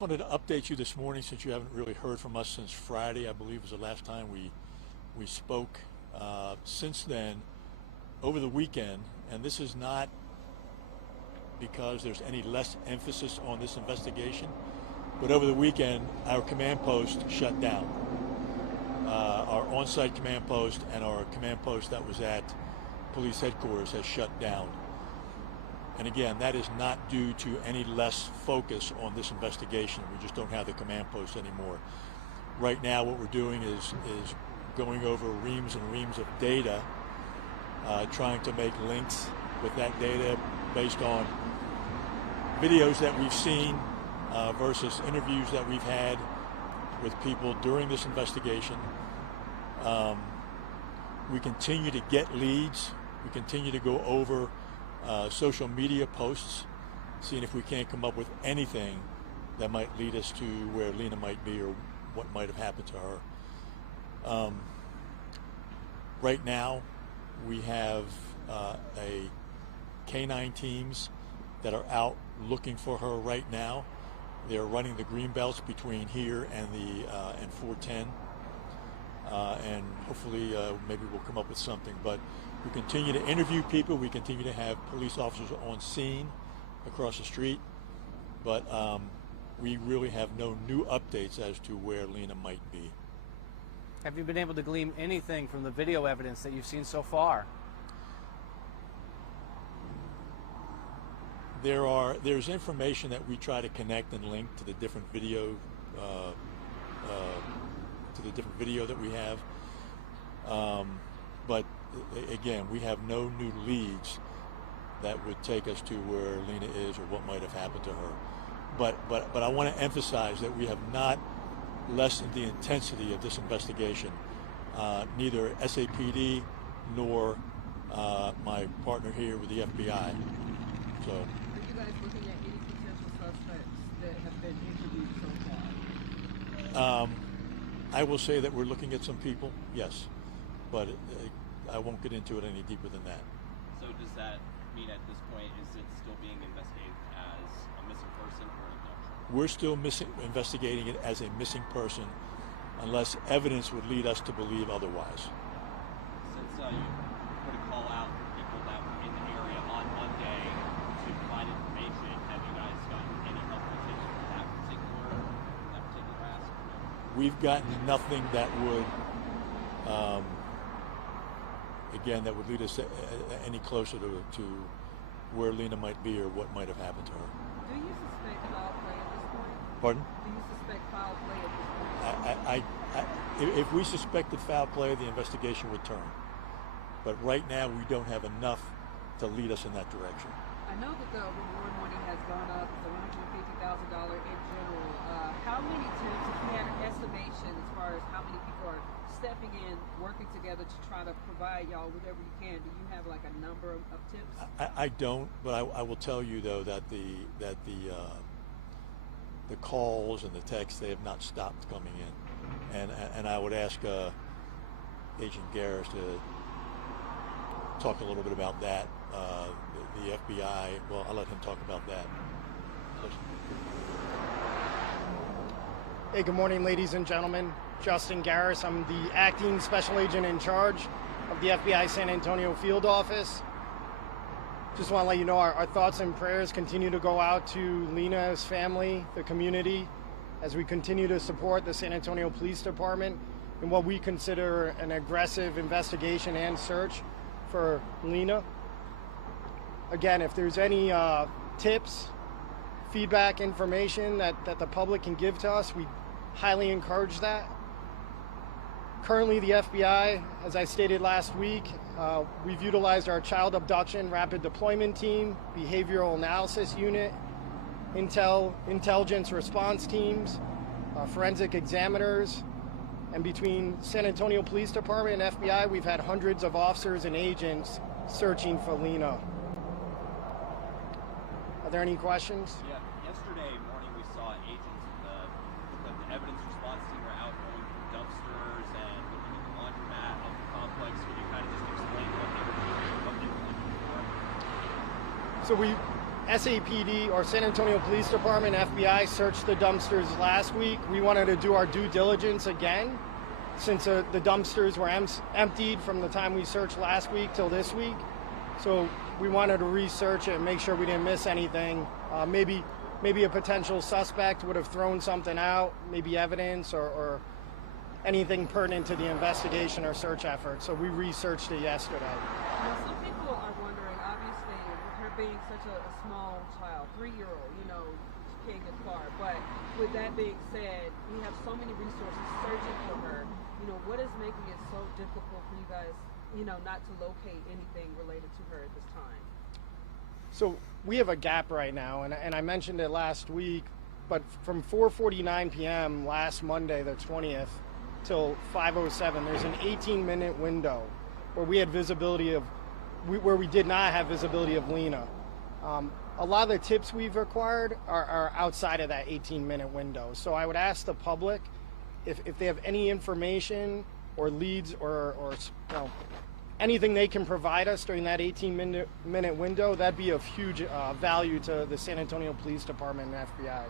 Wanted to update you this morning since you haven't really heard from us since Friday. I believe was the last time we spoke. Since then, over the weekend, and this is not because there's any less emphasis on this investigation, but over the weekend our command post shut down. Our on-site command post and our command post that was at police headquarters has shut down. And again, that is not due to any less focus on this investigation. We just don't have the command post anymore. Right now, what we're doing is going over reams and reams of data, trying to make links with that data based on videos that we've seen versus interviews that we've had with people during this investigation. We continue to get leads. We continue to go over social media posts, seeing if we can't come up with anything that might lead us to where Lina might be or what might have happened to her. Right now, we have K-9 teams that are out looking for her right now. They're running the green belts between here and and 410, and hopefully maybe we'll come up with something. But we continue to interview people. We continue to have police officers on scene across the street, but we really have no new updates as to where Lina might be. Have you been able to glean anything from the video evidence that you've seen so far? There's information that we try to connect and link to the different video that we have, but again, we have no new leads that would take us to where Lina is or what might have happened to her. But I want to emphasize that we have not lessened the intensity of this investigation. Neither SAPD nor my partner here with the FBI. So. Are you guys looking at any potential suspects that have been interviewed so far? I will say that we're looking at some people, yes, but I won't get into it any deeper than that. So does that mean at this point is it still being investigated as a missing person or an abduction? We're still investigating it as a missing person unless evidence would lead us to believe otherwise. Since you put a call out for people that were in the area on Monday to provide information, have you guys gotten any helpful tips from that particular ask? We've gotten nothing that would again, that would lead us any closer to where Lina might be or what might have happened to her. Do you suspect foul play at this point? Pardon? Do you suspect foul play at this point? If we suspected foul play, the investigation would turn. But right now, we don't have enough to lead us in that direction. I know that the reward money has gone up to $150,000 in general. How many tips, if you had an estimation as far as how many people are stepping in, working together to try to provide y'all whatever you can, do you have like a number of tips? I don't, but I will tell you though that the calls and the texts, they have not stopped coming in, and I would ask Agent Garris to talk a little bit about that. The FBI, well, I'll let him talk about that. Hey, good morning, ladies and gentlemen. Justin Garris. I'm the acting special agent in charge of the FBI San Antonio field office. Just want to let you know our thoughts and prayers continue to go out to Lina's family, the community, as we continue to support the San Antonio Police Department in what we consider an aggressive investigation and search for Lina. Again, if there's any tips, feedback, information that the public can give to us, we highly encourage that. Currently, the FBI, as I stated last week, we've utilized our child abduction rapid deployment team, behavioral analysis unit, intelligence response teams, forensic examiners, and between San Antonio Police Department and FBI, we've had hundreds of officers and agents searching for Lina. Are there any questions? Yeah, yesterday morning we saw agents in the evidence response team were out going through dumpsters and looking at the laundromat of the complex. Can you kind of just explain what they were doing, what they were looking for? So we SAPD, or San Antonio Police Department, FBI, searched the dumpsters last week. We wanted to do our due diligence again, since the dumpsters were emptied from the time we searched last week till this week. So we wanted to research it and make sure we didn't miss anything. Maybe a potential suspect would have thrown something out, maybe evidence or anything pertinent to the investigation or search effort. So we researched it yesterday. Now, some people are wondering, obviously, her being such a small child, 3-year-old, you know, she can't get far. But with that being said, we have so many resources searching for her. You know, what is making it so difficult for you guys, you know, not to locate anything related to her at this time? So we have a gap right now, and I mentioned it last week, but from 4:49 p.m. last Monday, the 20th, till 5:07, there's an 18-minute window where we had visibility of, where we did not have visibility of Lina. A lot of the tips we've acquired are outside of that 18-minute window. So I would ask the public if they have any information or leads or you know, anything they can provide us during that 18-minute window, that'd be of huge value to the San Antonio Police Department and FBI.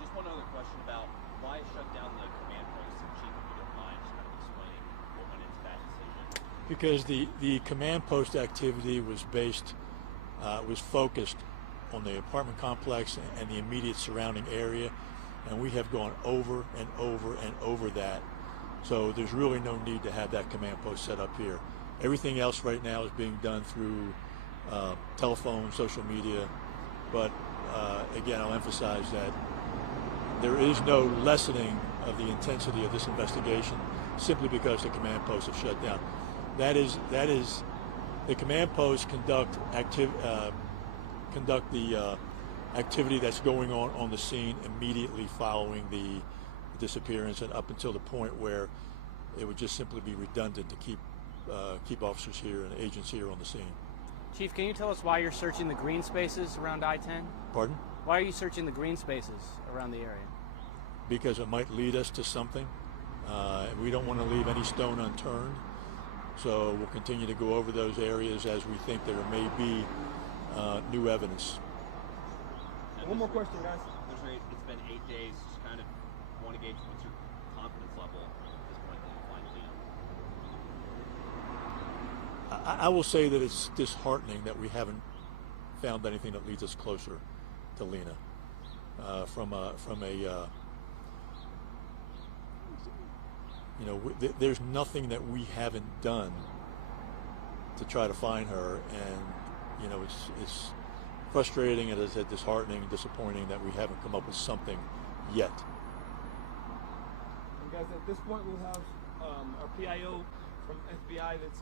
Just one other question about why shut down the command post, and Chief, if you don't mind, just kind of explaining what went into that decision. Because the command post activity was was focused on the apartment complex and the immediate surrounding area, and we have gone over and over and over that. So there's really no need to have that command post set up here. Everything else right now is being done through telephone, social media, but again, I'll emphasize that there is no lessening of the intensity of this investigation simply because the command posts have shut down. That is the command posts conduct the activity that's going on the scene immediately following the disappearance, and up until the point where it would just simply be redundant to keep officers here and agents here on the scene. Chief, can you tell us why you're searching the green spaces around I-10? Pardon? Why are you searching the green spaces around the area? Because it might lead us to something. We don't want to leave any stone unturned, so we'll continue to go over those areas as we think there may be new evidence. One more question, guys. It's been 8 days. Just kind of want to gauge what's your confidence level at this point that you'll find Lina. I will say that it's disheartening that we haven't found anything that leads us closer to Lina. There's nothing that we haven't done to try to find her, and it's frustrating and, as I said, disheartening and disappointing that we haven't come up with something yet. And guys, at this point we'll have our PIO from FBI that's